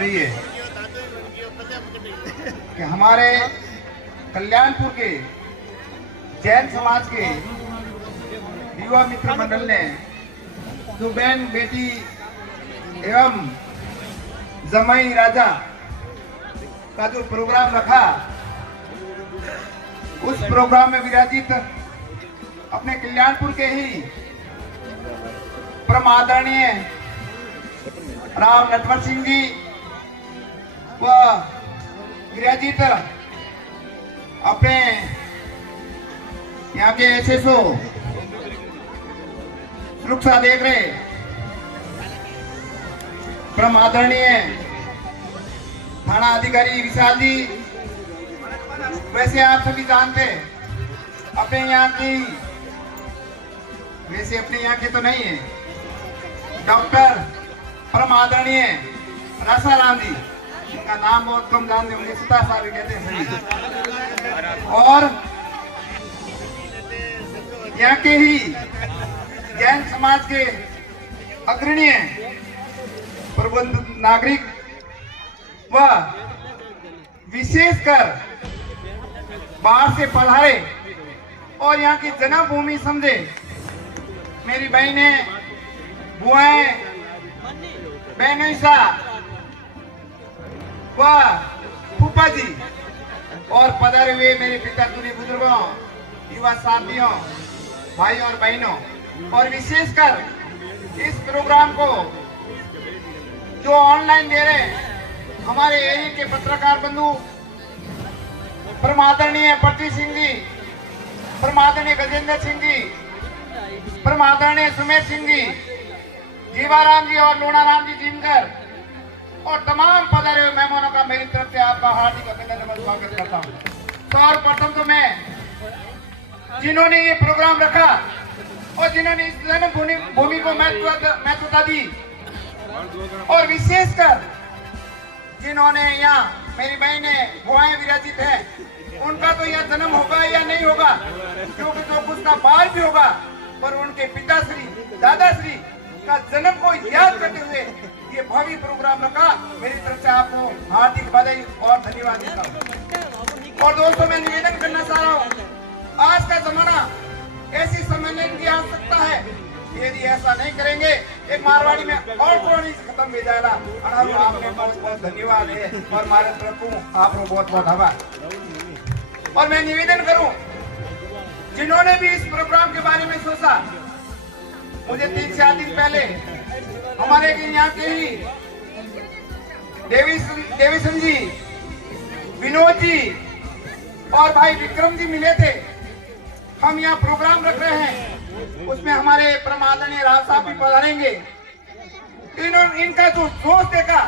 रही है कि हमारे कल्याणपुर के जैन समाज के युवा मित्र मंडल ने जो बहन बेटी एवं जमाई राजा का जो प्रोग्राम रखा, उस प्रोग्राम में विराजित अपने कल्याणपुर के ही परम आदरणीय राम नटवर सिंह जी व विराजित अपने यहाँ के एसएसओ सुरक्षा देख रहे परम आदरणीय थाना अधिकारी विशाल जी। वैसे आप सभी जानते अपने यहाँ की, वैसे अपने यहाँ के तो नहीं है, डॉक्टर परम आदरणीय रासाराम जी, इनका नाम बहुत कम जानते होंगे, 17 साल कहते हैं सभी। और यहाँ के ही जैन समाज के अग्रणीय प्रबुद्ध नागरिक व विशेषकर बाहर से पधारे और यहाँ की जन्मभूमि समझे मेरी बहनें, बुआएं, बहनों सा व फूफा जी और पधारे हुए मेरे पिता तुल्य बुजुर्गों, युवा साथियों, भाइयों और बहनों, और विशेषकर इस प्रोग्राम को जो ऑनलाइन दे रहे हैं हमारे एरिया के पत्रकार बंधु परम आदरणीय पृथ्वी सिंह जी, परम आदरणीय गजेंद्र सिंह जी, परम आदरणीय सुमेर सिंह जी, जीवाराम जी और लोनाराम जी जिनकर और तमाम पधारे हुए मेहमानों का मेरी तरफ से आपका हार्दिक अभिनंदन और स्वागत करता हूँ। तो और प्रथम तो मैं जिन्होंने ये प्रोग्राम रखा और जिन्होंने इस जन्मभूमि को महत्वता दी और विशेषकर जिन्होंने यहाँ मेरी बहनें बुआएं विराजित है, उनका तो यह जन्म होगा या नहीं होगा, क्योंकि जो कुछ का बाल भी होगा, पर उनके पिताश्री दादाश्री का जन्म को याद करते हुए ये भव्य प्रोग्राम रखा। मेरी तरफ से आपको हार्दिक बधाई और धन्यवाद देता हूँ। और दोस्तों, मैं निवेदन करना चाह रहा हूँ, आज का जमाना ऐसी सम्मेलन की आवश्यकता है, यदि ऐसा नहीं करेंगे एक मारवाड़ी में और पुरानी से खत्म हो जाएगा। आपने बहुत बहुत धन्यवाद है और मारे तरफ आपको बहुत बहुत आभार। और मैं निवेदन करूं, जिन्होंने भी इस प्रोग्राम के बारे में सोचा, मुझे 3-4 दिन पहले हमारे यहाँ के ही देवीसन जी, विनोद जी और भाई विक्रम जी मिले थे। हम यहाँ प्रोग्राम रख रहे हैं, उसमें हमारे परम आदरणीय राव साहब भी पधारेंगे। इनका जो सोच देखा,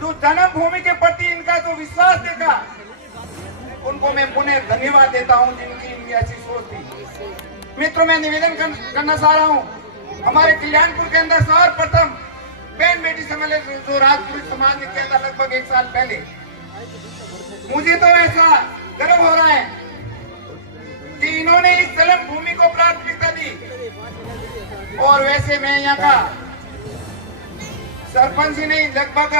जो जन्मभूमि के प्रति इनका जो विश्वास देखा, उनको मैं पुनः धन्यवाद देता हूं, जिनकी इनकी ऐसी सोच थी। मित्रों, मैं निवेदन करना चाह रहा हूं, हमारे कल्याणपुर के अंदर सर्वप्रथम बहन बेटी सम्मेलन जो राजपूत समाज ने किया था लगभग 1 साल पहले, मुझे तो ऐसा गर्व हो रहा है कि इन्होंने इस जन्मभूमि को प्राथमिकता दी। और वैसे मैं यहाँ का सरपंच ही नहीं, लगभग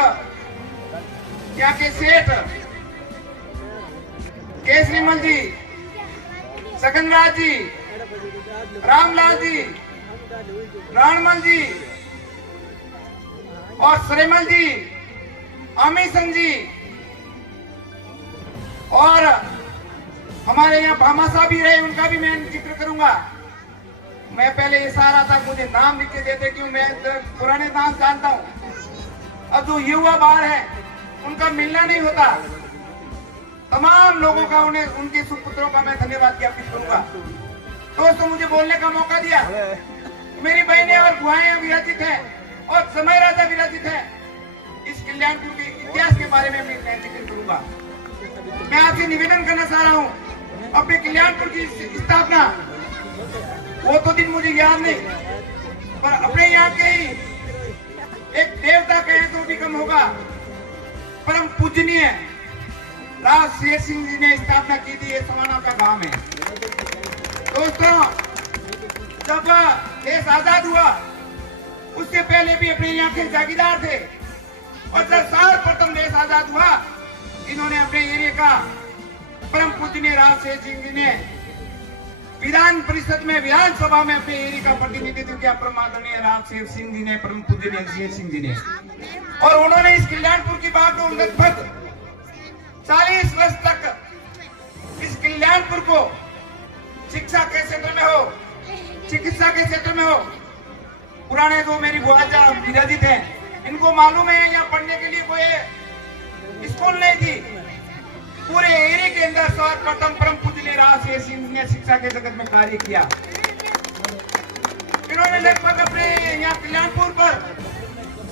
यहाँ के सेठ केसरीमल जी, सगनराज जी, रामलाल जी, राणमल जी और श्रीमल जी, अमीसन जी और हमारे यहाँ भामा साहब भी रहे, उनका भी मैं जिक्र करूंगा। मैं पहले ये सारा था, मुझे नाम लिख के देते क्यों, मैं पुराने नाम जानता हूँ। अब जो युवा बाहर है उनका मिलना नहीं होता। तमाम लोगों का, उन्हें उनके सुपुत्रों का मैं धन्यवाद ज्ञापित करूंगा। दोस्तों, मुझे बोलने का मौका दिया। मेरी बहनें और बुआएं विराजित हैं और समय राजा विराजित है। इस कल्याणपुर के इतिहास के बारे में मैं जिक्र करूंगा। मैं आपसे निवेदन करना चाह रहा हूँ, अपने कल्याणपुर की स्थापना, वो तो दिन मुझे याद नहीं, पर अपने यहाँ के ही एक देवता कहे तो भी कम होगा, परम पूजनीय राव शेर सिंह जी ने स्थापना की थी। ये समाना का गांव है। दोस्तों, जब देश आजाद हुआ, उससे पहले भी अपने यहाँ के जागीरदार थे और जब सर्वप्रथम देश आजाद हुआ, इन्होंने अपने एरिया का परम पूजनीय राव शेर सिंह जी ने विधान परिषद में, विधानसभा में अपने एरिया का प्रतिनिधित्व किया। परम आदरणीय राव शेर सिंह जी ने, परम पूजनीय शेर सिंह जी ने, और उन्होंने इस कल्याणपुर की बागडोर लगभग 40 वर्ष तक इस कल्याणपुर को शिक्षा के क्षेत्र में हो, चिकित्सा के क्षेत्र में हो, पुराने जो मेरी बुआजा विराजित हैं, इनको मालूम है यहाँ पढ़ने के लिए कोई स्कूल नहीं थी। पूरे एरिया के अंदर सर्वप्रथम परम पूजनीय राव शेर सिंह ने शिक्षा के जगत में कार्य किया। इन्होंने लगभग अपने यहाँ कल्याणपुर पर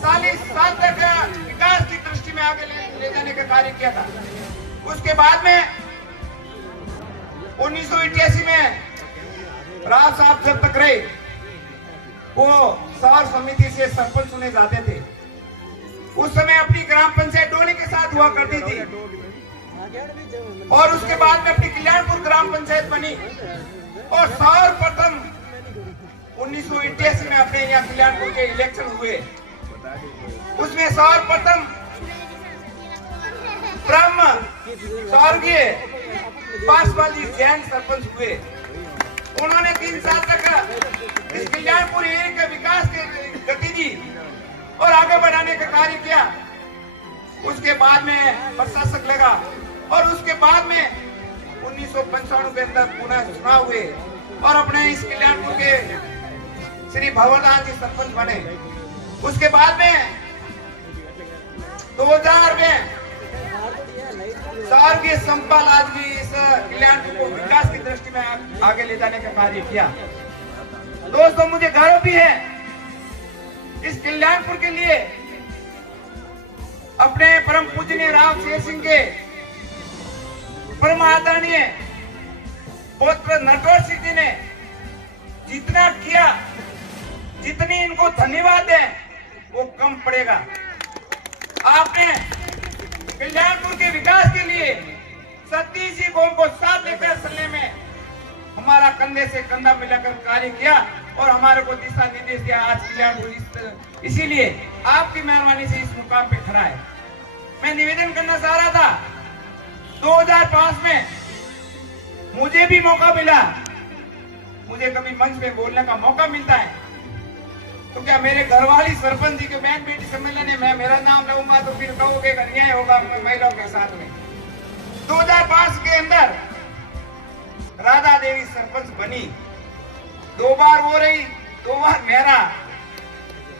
40 साल तक विकास की दृष्टि में आगे ले जाने का कार्य किया था। उसके बाद में 1988 में राव साहब जब तक रहे, वो शहर समिति से सरपंच चुने जाते थे। उस समय अपनी ग्राम पंचायत डोली के साथ हुआ करती थी, और उसके बाद में अपनी कल्याणपुर ग्राम पंचायत बनी, और सर्वप्रथम 1988 में अपने यहाँ कल्याणपुर के इलेक्शन हुए। उसमें सर्वप्रथम ब्रह्म स्वर्गीय पासवान जी जैन सरपंच हुए। उन्होंने 3 साल तक इस कल्याणपुर एरिया के विकास की गति दी और आगे बढ़ाने का कार्य किया। उसके बाद में प्रशासक लगा, और उसके बाद में 1995 के अंदर पुनः चुनाव हुए, और अपने इस कल्याणपुर के श्री भवरदास जी सरपंच बने। उसके बाद में 2000 में स्वर्गीय संपाल आज भी इस कल्याणपुर को विकास की दृष्टि में आगे ले जाने का कार्य किया। दोस्तों, मुझे गर्व भी है इस कल्याणपुर के लिए। अपने परम पूजनीय राव शेर सिंह के परम आदरणीय पौत्र नटवर सिंह जी ने जितना किया, जितनी इनको धन्यवाद है, वो कम पड़ेगा। आपने कल्याणपुर के विकास के लिए सतीसी कौम को साथ लेकर चलने में हमारा कंधे से कंधा मिलाकर कार्य किया, और हमारे को दिशा निर्देश दिया। आज कल्याणपुर इसीलिए आपकी मेहरबानी से इस मुकाम पे खड़ा है। मैं निवेदन करना चाह रहा था, 2005 में मुझे भी मौका मिला, मुझे कभी मंच पे बोलने का मौका मिलता है तो क्या मेरे घरवाली सरपंच जी के बहन बेटी सम्मेलन है, मैं मेरा नाम लूंगा तो फिर कहोगे अन्याय होगा महिलाओं के साथ में। 2005 के अंदर राधा देवी सरपंच बनी, 2 बार वो रही, 2 बार मेरा,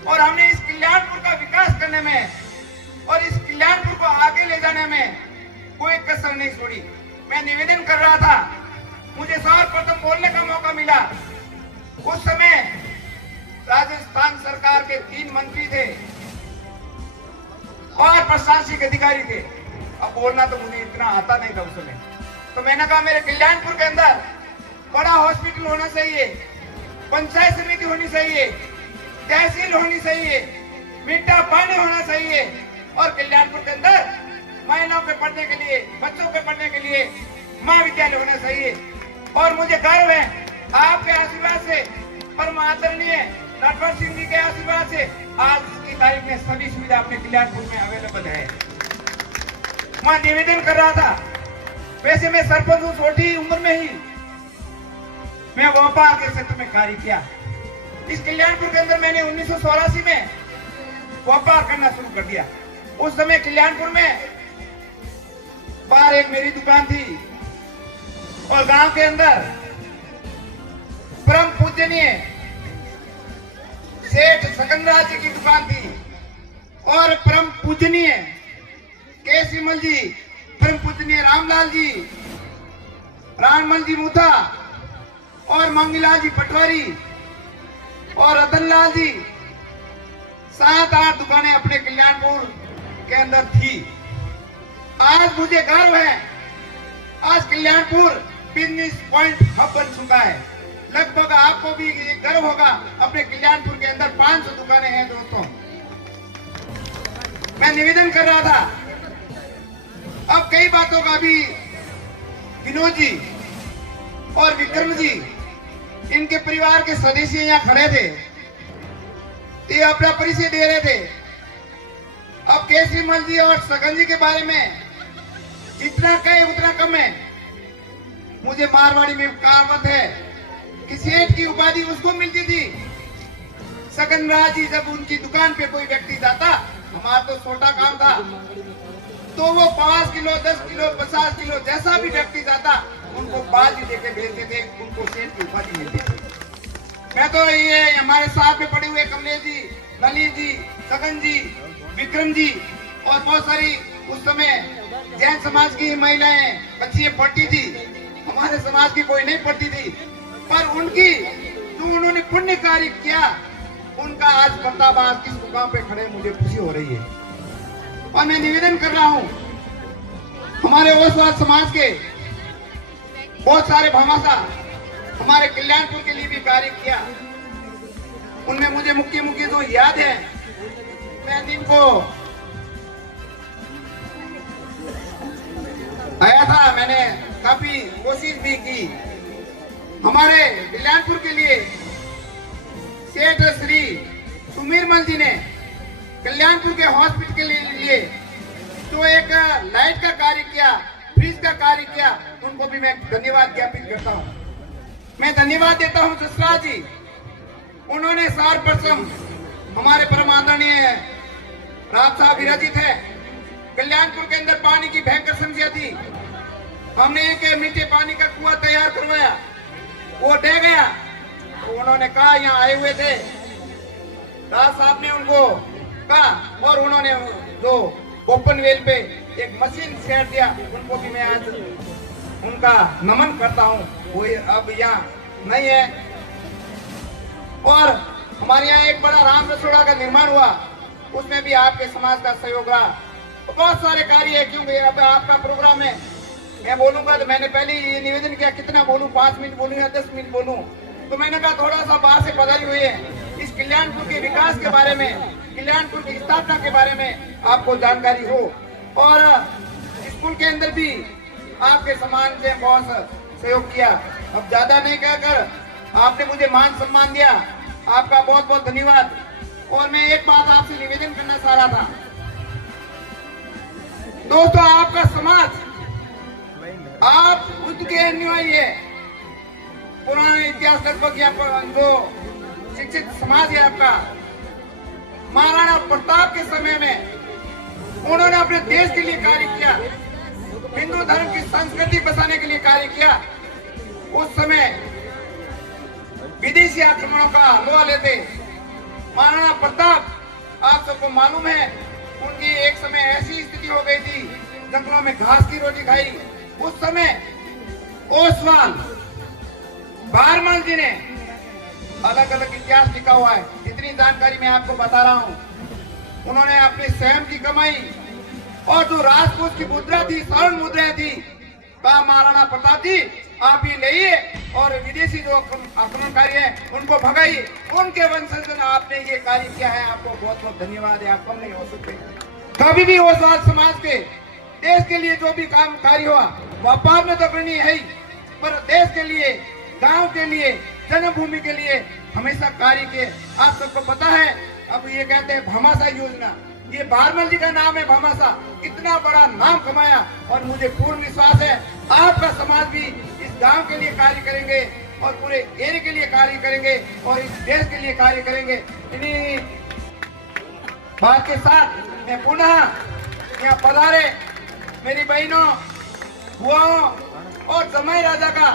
और हमने इस कल्याणपुर का विकास करने में और इस कल्याणपुर को आगे ले जाने में कोई कसर नहीं छोड़ी। मैं निवेदन कर रहा था, मुझे सर्वप्रथम बोलने का मौका मिला। उस समय राजस्थान सरकार के 3 मंत्री थे और प्रशासनिक अधिकारी थे। अब बोलना तो मुझे इतना आता नहीं था उस समय, तो मैंने कहा मेरे कल्याणपुर के अंदर बड़ा हॉस्पिटल होना चाहिए, पंचायत समिति होनी चाहिए, तहसील होनी चाहिए, मीठा पानी होना चाहिए, और कल्याणपुर के अंदर महिलाओं के पढ़ने के लिए, बच्चों के पढ़ने के लिए महाविद्यालय होना चाहिए। और मुझे गर्व है आपके आशीर्वाद से, परम आदरणीय नटवर सिंह जी के आशीर्वाद से आज की तारीख में सभी सुविधा अपने कल्याणपुर में अवेलेबल है। मैं निवेदन कर रहा था, वैसे मैं सरपंच हूँ, छोटी उम्र में ही मैं व्यापार के क्षेत्र में कार्य किया। इस कल्याणपुर के अंदर मैंने 1984 में व्यापार करना शुरू कर दिया। उस समय कल्याणपुर में बाहर एक मेरी दुकान थी, और गांव के अंदर परम पूजनीय सेठ सकंदराज जी की दुकान थी, और परम पूजनीय केसीमल जी, परम पूजनीय रामलाल जी, राममल जी मुथा, और मंगीलाल जी पटवारी, और रतनलाल जी, 7-8 दुकानें अपने कल्याणपुर के अंदर थी। आज मुझे गर्व है, आज कल्याणपुर बिजनेस पॉइंट हब बन चुका है। लगभग आपको भी गर्व होगा, अपने कल्याणपुर के अंदर 500 दुकानें हैं। दोस्तों, मैं निवेदन कर रहा था, अब कई बातों का भी विनोद जी और विक्रम जी, इनके परिवार के सदस्य यहाँ खड़े थे, ये अपना परिचय दे रहे थे। अब केसरीमल जी और सगन जी के बारे में जितना कहे उतना कम है। मुझे मारवाड़ी में कहावत है कि सेठ की उपाधि उसको मिलती थी। सगन राज जी जब उनकी दुकान पे कोई व्यक्ति जाता, हमारा तो छोटा काम था, तो वो 5 किलो 10 किलो 50 किलो जैसा भी व्यक्ति जाता उनको बाजी देके भेजते थे, उनको सेठ की उपाधि मिलती थी। मैं तो ये हमारे साथ में पड़े हुए कमलेश जी, ललित जी, सगन जी, विक्रम जी और बहुत सारी उस समय जैन समाज की महिलाएं बच्चियां पढ़ती थी, हमारे समाज की कोई नहीं पढ़ती थी, पर उनकी जो उन्होंने पुण्य कार्य किया उनका आज पर्दाबाज किस मुकाम पे खड़े, मुझे खुशी हो रही है। और मैं निवेदन कर रहा हूं हमारे ओसवाल समाज के बहुत सारे भामासा हमारे कल्याणपुर के लिए भी कार्य किया। उनमें मुझे मुख्य मुख्य जो याद है, मैं दिन को आया था, मैंने काफी कोशिश भी की। हमारे कल्याणपुर के लिए सेठ श्री सुमीरमल जी ने कल्याणपुर के हॉस्पिटल के लिए जो एक लाइट का कार्य किया, फ्रिज का कार्य किया, उनको भी मैं धन्यवाद ज्ञापित करता हूं। मैं धन्यवाद देता हूं जसराज जी, उन्होंने सर्वप्रथम हमारे परम आदरणीय राज साहब विराजित है। कल्याणपुर के अंदर पानी की भयंकर समस्या थी, हमने एक मीठे पानी का कुआं तैयार करवाया, वो ढह गया। तो उन्होंने कहा, यहाँ आए हुए थे राज साहब ने उनको कहा, और उन्होंने जो ओपन वेल पे एक मशीन सेट दिया, उनको भी मैं आज उनका नमन करता हूँ। वो अब यहाँ नहीं है। और हमारे यहाँ एक बड़ा राम रसोड़ा का निर्माण हुआ, उसमें भी आपके समाज का सहयोग रहा। तो बहुत सारे कार्य है, क्योंकि अब आपका प्रोग्राम है, मैं बोलूंगा तो मैंने पहले ये निवेदन किया कितना बोलूं, 5 मिनट बोलूं या 10 मिनट बोलूं, तो मैंने कहा थोड़ा सा बाहर से पधारी हुई है, इस कल्याणपुर के विकास के बारे में, कल्याणपुर की स्थापना के बारे में आपको जानकारी हो। और स्कूल के अंदर भी आपके समाज से बहुत सहयोग किया। अब ज्यादा नहीं कहकर आपने मुझे मान सम्मान दिया, आपका बहुत बहुत धन्यवाद। और मैं एक बात आपसे निवेदन करना चाह रहा था दोस्तों, आपका समाज, आप बुद्ध के अनुयायी है, पुराने इतिहास लगभग जो शिक्षित समाज है आपका। महाराणा प्रताप के समय में उन्होंने अपने देश के लिए कार्य किया, हिंदू धर्म की संस्कृति बचाने के लिए कार्य किया। उस समय विदेशी आक्रमणों का लोहा लेते महाराणा प्रताप, आप सबको मालूम है, उनकी एक समय ऐसी स्थिति हो गई थी, जंगलों में घास की रोटी खाई। उस समय ओसवाल बारमल जी ने अलग अलग इतिहास लिखा हुआ है, इतनी जानकारी मैं आपको बता रहा हूं। उन्होंने अपनी स्वयं की कमाई और जो राजपूत की मुद्रा थी, स्वर्ण मुद्राएं थी, कहा महाराणा प्रताप जी आप ये ले और विदेशी जो आक्रमणकारी हैं उनको भगाइए। उनके वंशज ने आपने ये कार्य किया है, आपको बहुत बहुत धन्यवाद है, आप कम नहीं हो सकते। कभी भी ओसवाल समाज के देश के लिए जो भी काम कार्य हुआ, व्यापार में तो अग्रणी है ही, पर देश के लिए, गांव के लिए, जन्मभूमि के लिए हमेशा कार्य किए। आप सबको पता है, अब ये कहते हैं भामाशाह योजना, ये बारमल जी का नाम है भामाशाह, इतना बड़ा नाम कमाया। और मुझे पूर्ण विश्वास है आपका समाज भी इस गांव के लिए कार्य करेंगे और पूरे एरिया के लिए कार्य करेंगे और इस देश के लिए कार्य करेंगे। इन्हीं बात के साथ मैं पुनः यहाँ पधारे मेरी बहनों, बुआओं और जमाई राजा का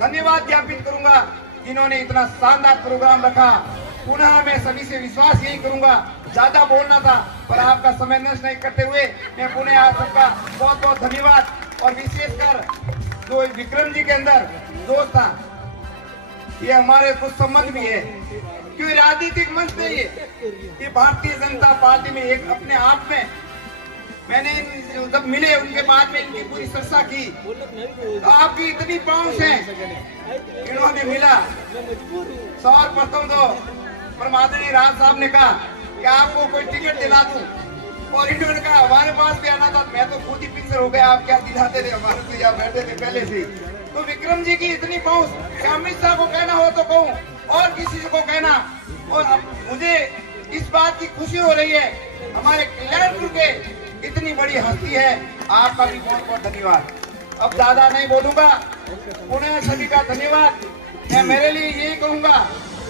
धन्यवाद ज्ञापित करूंगा, जिन्होंने इतना शानदार प्रोग्राम रखा। पुनः मैं सभी से विश्वास यही करूंगा, ज्यादा बोलना था पर आपका समय नष्ट नहीं करते हुए मैं पुनः आप सबका बहुत बहुत धन्यवाद। और विशेषकर जो विक्रम जी के अंदर दोस्त था, ये हमारे कुछ संबंध भी है, क्योंकि राजनीतिक मंच नहीं है, ये भारतीय जनता पार्टी में एक अपने आप में मैंने जब मिले उनके बाद में इनकी पूरी चर्चा की, तो आपकी इतनी पहुंच है, इन्होंने मिला। सर्वप्रथम तो परमादरणीय राज साहब ने कहा कि आपको कोई टिकट दिला दूं, और इन्होंने कहा हमारे पास भी आना था, मैं तो खुद ही पिंसर हो गया, आप क्या दिलाते थे, हमारे तो यहाँ बैठे थे पहले से। तो विक्रम जी की इतनी पहुंच, अमित शाह को कहना हो तो कहूँ और किसी को कहना, और मुझे इस बात की खुशी हो रही है हमारे कल्याणपुर के इतनी बड़ी हस्ती है। आपका भी बहुत बहुत धन्यवाद। अब ज्यादा नहीं बोलूंगा, पुनः सभी का धन्यवाद। मैं मेरे लिए यही कहूंगा,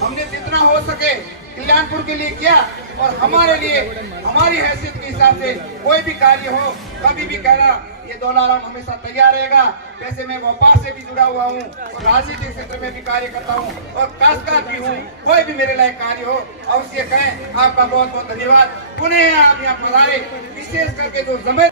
हमने जितना हो सके कल्याणपुर के लिए किया और हमारे लिए हमारी हैसियत के हिसाब से कोई भी कार्य हो कभी भी कहना, ये दौलाराम हमेशा तैयार रहेगा। वैसे मैं व्यापार से भी जुड़ा हुआ हूँ और राजनीतिक क्षेत्र में भी कार्य करता हूँ और काश्तकार भी हूँ। कोई भी मेरे लायक कार्य हो अवश्य कहें। आपका बहुत बहुत धन्यवाद। पुनः आप यहाँ पधारे, विशेष करके जो जमे